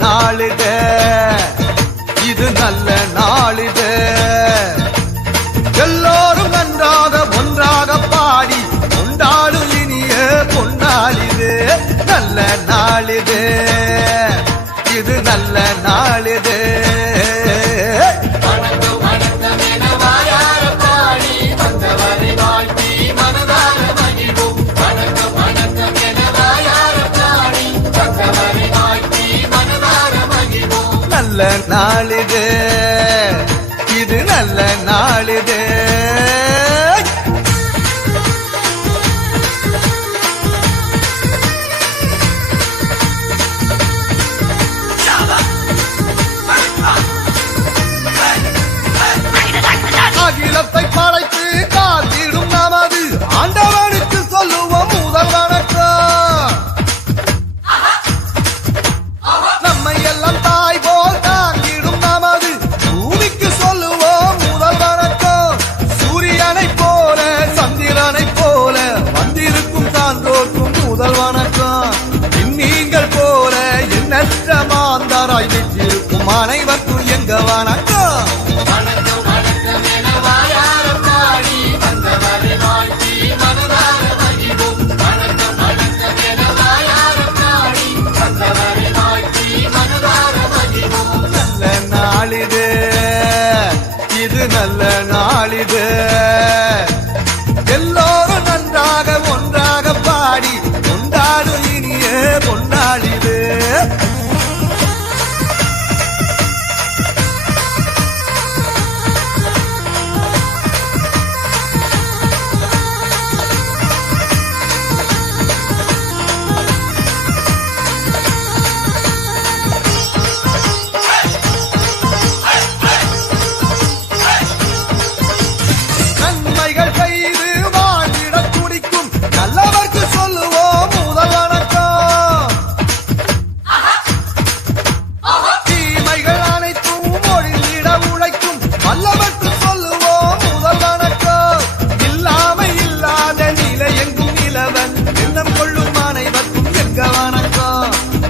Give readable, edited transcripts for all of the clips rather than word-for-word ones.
நாளிது இது நல்ல நாளிது எல்லோரும் நன்றாக ஒன்றாக பாடி கொண்டாடும் இனிய பொன்னாளிது நல்ல நாளிது இது நல்ல நாளிது நல்ல நாளிது இது நல்ல நாளிது அகிலத்தை படைத்து காத்திடும் நமது ஆண்டவனுக்கு சொல்லுவோம் முதல் வணக்கம். நம்மை எல்லாம் தாய் போல் தாங்கிடும் நமது பூமிக்கு சொல்லுவோம் முதல் வணக்கம். சூரியனை போல சந்திரனை போல வந்திருக்கும் சான்றோர்க்கும் முதல் வணக்கம். நீங்கள் போல எண்ணற்ற மாந்தராய் வெற்றிருக்கும் அனைவருக்கும் எங்க வணக்கம். இது நல்ல நாளிது எல்லோரும் நன்றாக ஒன்றாக பாடி கொண்டாடும் இனிய பொன்னாளிது.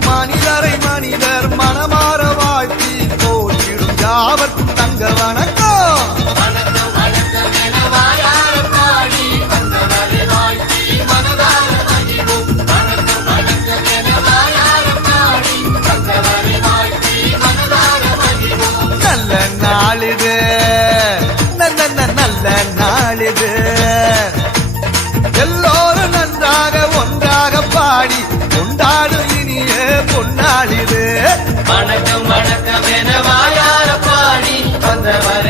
மனிதரை மனிதர் மனமாற வாழ்த்தி போற்றிடும் யாவர்க்கும் தங்க வணக்கம். நல்ல நாளிது நல்ல நாளிது எல்லோரும் நன்றாக ஒன்றாக பாடி கொண்டாடும் இனிய பொன்னாளிது. வணக்கம் வணக்கம் என வாயார பாடி வந்தவர்